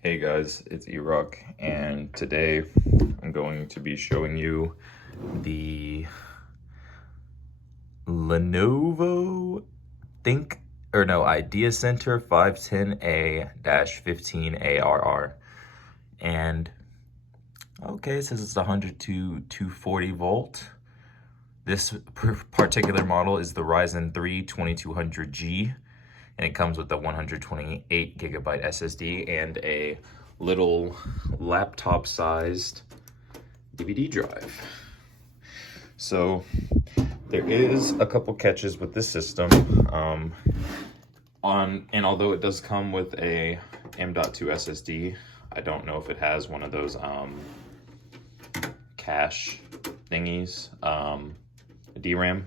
Hey guys, it's Erock, and today I'm going to be showing you the Lenovo ideacenter 510A-15ARR. And okay, it says it's 100 to 240 volt. This particular model is the Ryzen 3 2200G. And it comes with a 128 gigabyte SSD and a little laptop-sized DVD drive. So there is a couple catches with this system. And although it does come with a M.2 SSD, I don't know if it has one of those cache thingies, DRAM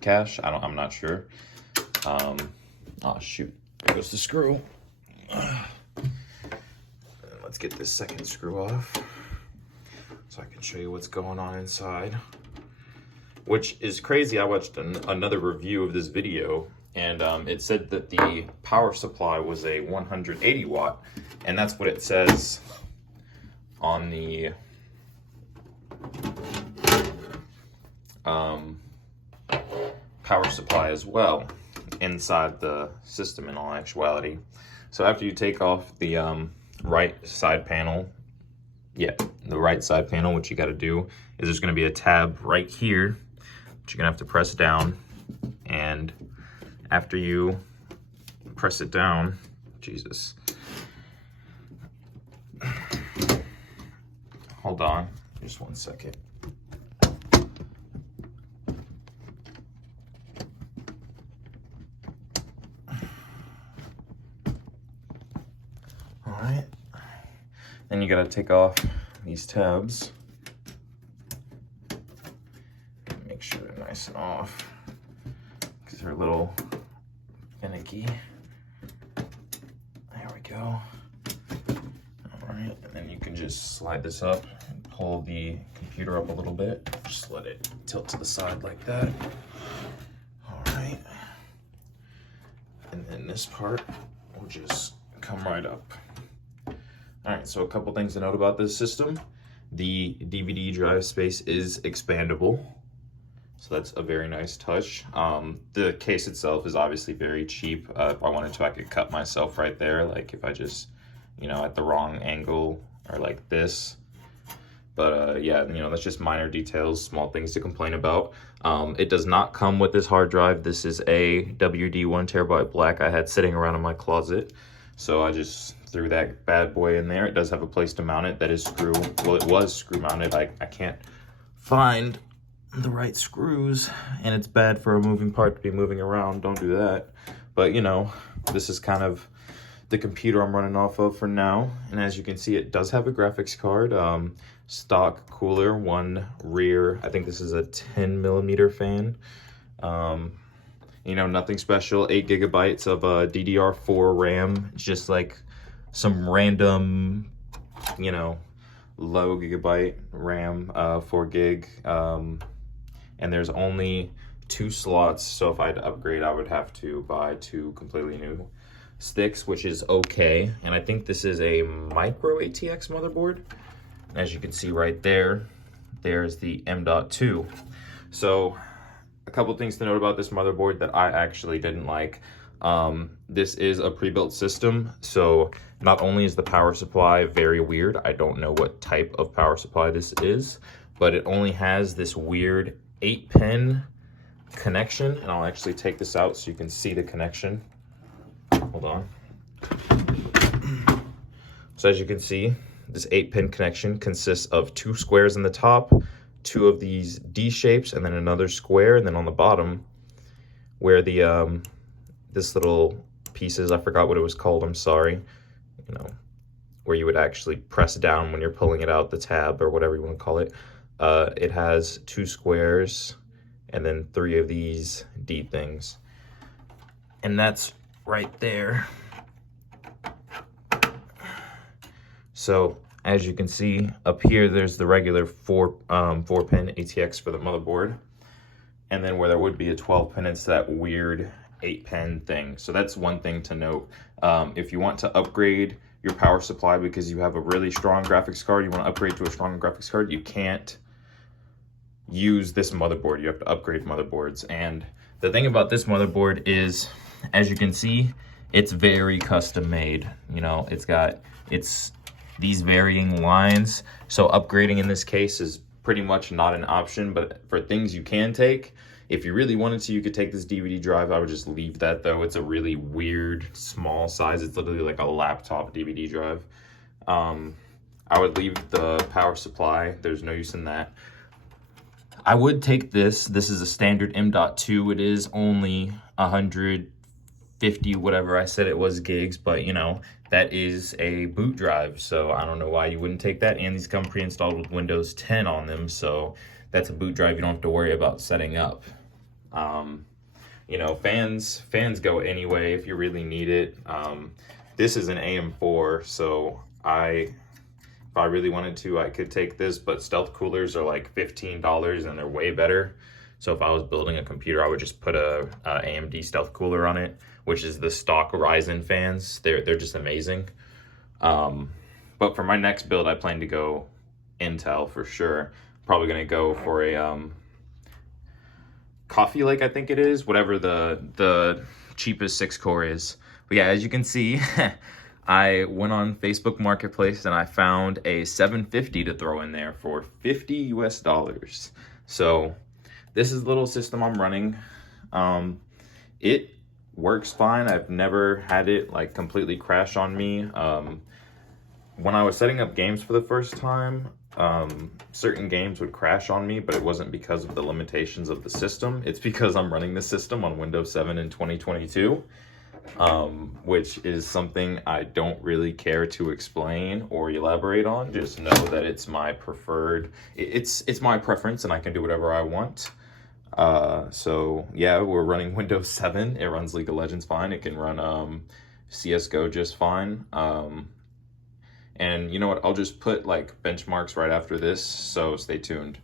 cache. I'm not sure. Oh shoot, there goes the screw. Let's get this second screw off so I can show you what's going on inside. Which is crazy. I watched another review of this video, and it said that the power supply was a 180 watt, and that's what it says on the power supply as well, inside the system in all actuality. So after you take off the right side panel, what you got to do is there's going to be a tab right here, which you're going to have to press down. And after you press it down, Jesus, hold on just 1 second. Alright, then you gotta take off these tabs. Make sure they're nice and off, because they're a little finicky. There we go. Alright, and then you can just slide this up and pull the computer up a little bit. Just let it tilt to the side like that. Alright. And then this part will just come right up. Alright, so a couple things to note about this system. The DVD drive space is expandable, so that's a very nice touch. The case itself is obviously very cheap. If I wanted to, I could cut myself right there, like if I just, at the wrong angle or like this. But yeah, that's just minor details, small things to complain about. It does not come with this hard drive. This is a WD 1 terabyte black I had sitting around in my closet. So I just threw that bad boy in there. It does have a place to mount it that is it was screw mounted. I can't find the right screws, and it's bad for a moving part to be moving around. Don't do that. But this is kind of the computer I'm running off of for now. And as you can see, it does have a graphics card, stock cooler, one rear. I think this is a 10mm fan. Nothing special. 8 gigabytes of DDR4 RAM. It's just like some random, low gigabyte RAM, 4 gig. And there's only 2 slots. So if I had to upgrade, I would have to buy 2 completely new sticks, which is okay. And I think this is a micro ATX motherboard. As you can see right there, there's the M.2. So a couple things to note about this motherboard that I actually didn't like. This is a pre-built system, so not only is the power supply very weird, I don't know what type of power supply this is, but it only has this weird 8-pin connection, and I'll actually take this out so you can see the connection. Hold on. So as you can see, this 8-pin connection consists of 2 squares in the top, 2 of these D shapes, and then another square, and then on the bottom where the this little piece is, I forgot what it was called, I'm sorry, where you would actually press down when you're pulling it out, the tab or whatever you want to call it. It has 2 squares and then 3 of these D things, and that's right there. So as you can see up here, there's the regular 4-pin ATX for the motherboard. And then where there would be a 12-pin, it's that weird 8-pin thing. So that's one thing to note. If you want to upgrade your power supply because you have a really strong graphics card, you want to upgrade to a stronger graphics card, you can't use this motherboard. You have to upgrade motherboards. And the thing about this motherboard is, as you can see, it's very custom made. You know, it's these varying lines. So upgrading in this case is pretty much not an option, but for things you can take, if you really wanted to, you could take this DVD drive. I would just leave that though. It's a really weird small size. It's literally like a laptop DVD drive. I would leave the power supply. There's no use in that. I would take this. This is a standard M.2. It is only 150, whatever I said it was gigs, but you know, that is a boot drive. So I don't know why you wouldn't take that. And these come pre-installed with Windows 10 on them. So that's a boot drive you don't have to worry about setting up. You know, fans go anyway if you really need it. This is an AM4, so if I really wanted to, I could take this, but stealth coolers are like $15 and they're way better. So if I was building a computer, I would just put a AMD stealth cooler on it, which is the stock Ryzen fans. They're just amazing. But for my next build, I plan to go Intel for sure. Probably gonna go for a Coffee Lake, I think it is, whatever the cheapest 6-core is. But yeah, as you can see, I went on Facebook Marketplace and I found a 750 to throw in there for $50 US. So this is the little system I'm running. It works fine. I've never had it like completely crash on me. When I was setting up games for the first time, certain games would crash on me, but it wasn't because of the limitations of the system. It's because I'm running the system on Windows 7 in 2022, which is something I don't really care to explain or elaborate on. Just know that it's my preferred, it's my preference and I can do whatever I want. So yeah, we're running Windows 7. It runs League of Legends fine. It can run Csgo just fine. And you know what, I'll just put like benchmarks right after this, so stay tuned.